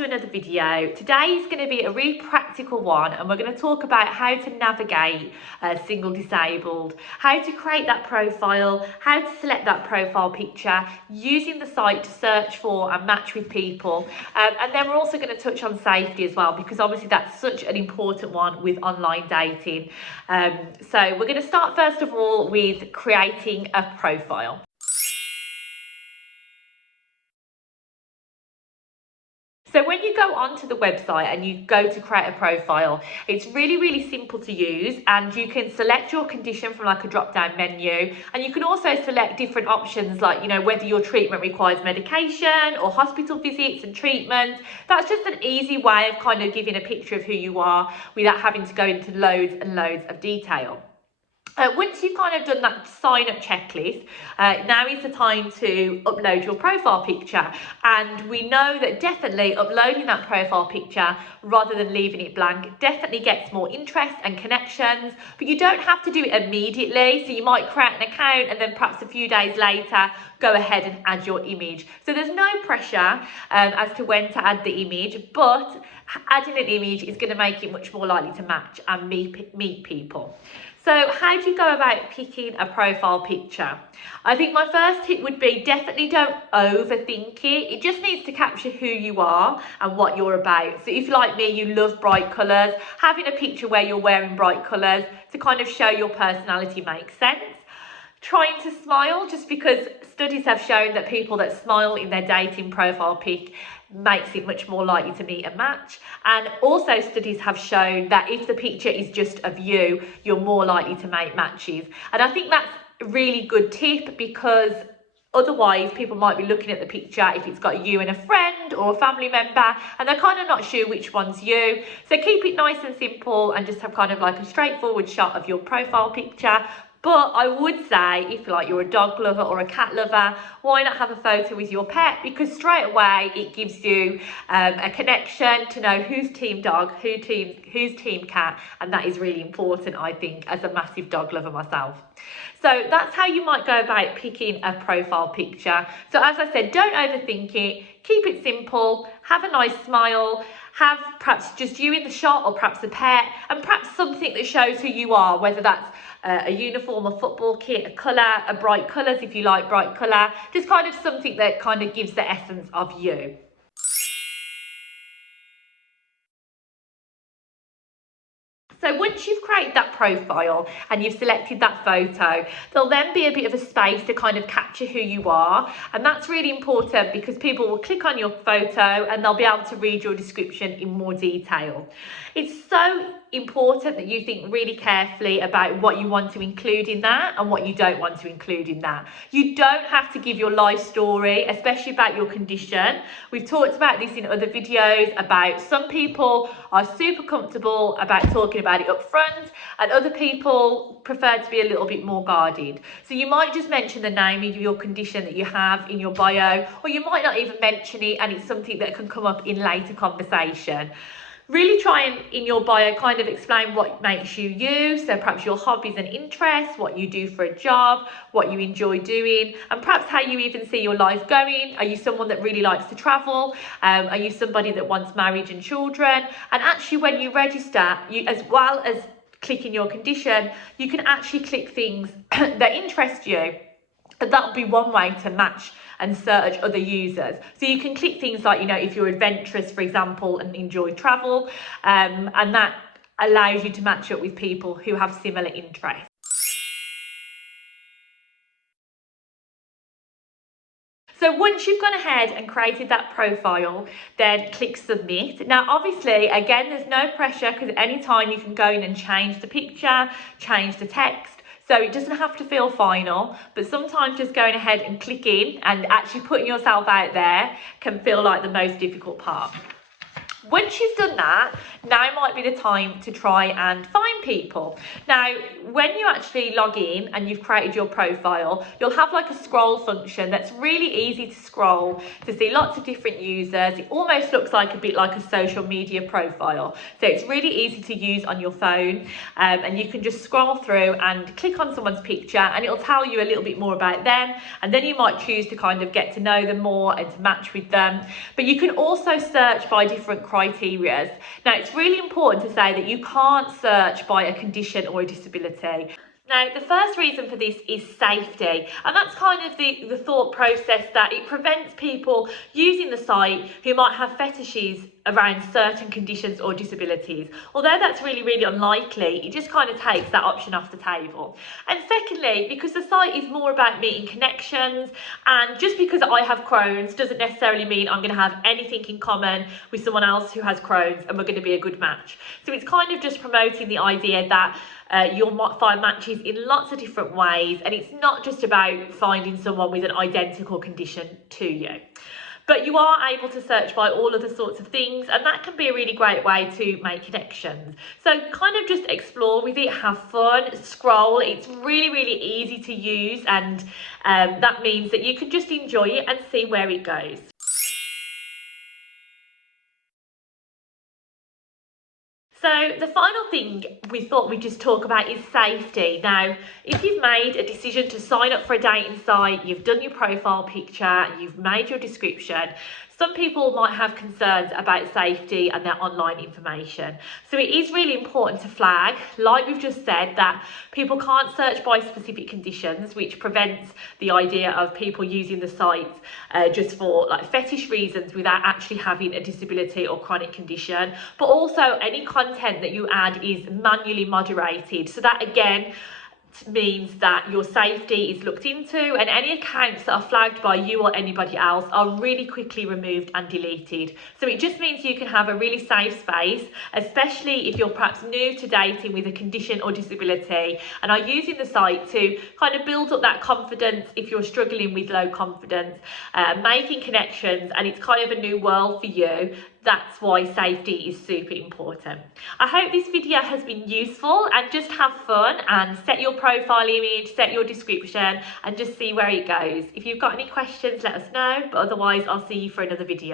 to another video. Today is going to be a really practical one, and we're going to talk about how to navigate single disabled, how to create that profile, how to select that profile picture, using the site to search for and match with people. And then we're also going to touch on safety as well, because obviously that's such an important one with online dating. So we're going to start first of all with creating a profile. So when you go onto the website and you go to create a profile, it's really simple to use, and you can select your condition from like a drop down menu, and you can also select different options like, you know, whether your treatment requires medication or hospital visits and treatment. That's just an easy way of kind of giving a picture of who you are without having to go into loads and loads of detail. Once you've kind of done that sign up checklist, now is the time to upload your profile picture. And we know that definitely uploading that profile picture rather than leaving it blank definitely gets more interest and connections, but you don't have to do it immediately. So you might create an account and then perhaps a few days later go ahead and add your image. So there's no pressure as to when to add the image, but adding an image is going to make it much more likely to match and meet people. So how do you go about picking a profile picture? I think my first tip would be definitely don't overthink it. It just needs to capture who you are and what you're about. So if like me, you love bright colours, having a picture where you're wearing bright colours to kind of show your personality makes sense. Trying to smile, just because studies have shown that people that smile in their dating profile pic makes it much more likely to meet a match. And also studies have shown that if the picture is just of you, you're more likely to make matches. And I think that's a really good tip, because otherwise people might be looking at the picture if it's got you and a friend or a family member and they're kind of not sure which one's you. So keep it nice and simple and just have kind of like a straightforward shot of your profile picture. But I would say, if like you're a dog lover or a cat lover, why not have a photo with your pet? Because straight away it gives you a connection to know who's team dog, who's team cat, and that is really important, I think, as a massive dog lover myself. So that's how you might go about picking a profile picture. So as I said, don't overthink it, keep it simple, have a nice smile, have perhaps just you in the shot or perhaps a pet, and perhaps something that shows who you are, whether that's a uniform, a football kit, a colour, a bright colours if you like bright colour, just kind of something that kind of gives the essence of you. So once you've created that profile and you've selected that photo, there'll then be a bit of a space to kind of capture who you are. And that's really important because people will click on your photo and they'll be able to read your description in more detail. It's so important that you think really carefully about what you want to include in that and what you don't want to include in that. You don't have to give your life story, especially about your condition. We've talked about this in other videos about some people are super comfortable about talking about it up front, and other people prefer to be a little bit more guarded. So you might just mention the name of your condition that you have in your bio, or you might not even mention it and it's something that can come up in later conversation. Really try and in your bio kind of explain what makes you you, so perhaps your hobbies and interests, what you do for a job, what you enjoy doing, and perhaps how you even see your life going. Are you someone that really likes to travel? Are you somebody that wants marriage and children? And actually when you register, you, as well as clicking your condition, you can actually click things that interest you. And that'll be one way to match and search other users. So you can click things like, you know, if you're adventurous, for example, and enjoy travel, and that allows you to match up with people who have similar interests. So once you've gone ahead and created that profile, then click submit. Now, obviously, again, there's no pressure because at any time you can go in and change the picture, change the text. So it doesn't have to feel final, but sometimes just going ahead and clicking and actually putting yourself out there can feel like the most difficult part. Once you've done that, now might be the time to try and find people. Now, when you actually log in and you've created your profile, you'll have like a scroll function that's really easy to scroll to see lots of different users. It almost looks like a bit like a social media profile. So it's really easy to use on your phone, and you can just scroll through and click on someone's picture and it'll tell you a little bit more about them, and then you might choose to kind of get to know them more and to match with them. But you can also search by different criteria. Now, it's really important to say that you can't search by a condition or a disability. Now, the first reason for this is safety, and that's kind of the thought process that it prevents people using the site who might have fetishes around certain conditions or disabilities. Although that's really, really unlikely, it just kind of takes that option off the table. And secondly, because the site is more about meeting connections, and just because I have Crohn's doesn't necessarily mean I'm going to have anything in common with someone else who has Crohn's and we're going to be a good match. So it's kind of just promoting the idea that you'll find matches in lots of different ways, and it's not just about finding someone with an identical condition to you. But you are able to search by all of the sorts of things, and that can be a really great way to make connections. So kind of just explore with it, have fun, scroll. It's really, really easy to use, and that means that you can just enjoy it and see where it goes. So the final thing we thought we'd just talk about is safety. Now, if you've made a decision to sign up for a dating site, you've done your profile picture, you've made your description, some people might have concerns about safety and their online information. So it is really important to flag, like we've just said, that people can't search by specific conditions, which prevents the idea of people using the site just for like fetish reasons without actually having a disability or chronic condition. But also any content that you add is manually moderated. So that again means that your safety is looked into, and any accounts that are flagged by you or anybody else are really quickly removed and deleted. So it just means you can have a really safe space, especially if you're perhaps new to dating with a condition or disability and are using the site to kind of build up that confidence if you're struggling with low confidence, making connections, and it's kind of a new world for you. That's why safety is super important. I hope this video has been useful, and just have fun and set your profile image, set your description, and just see where it goes. If you've got any questions, let us know, but otherwise I'll see you for another video.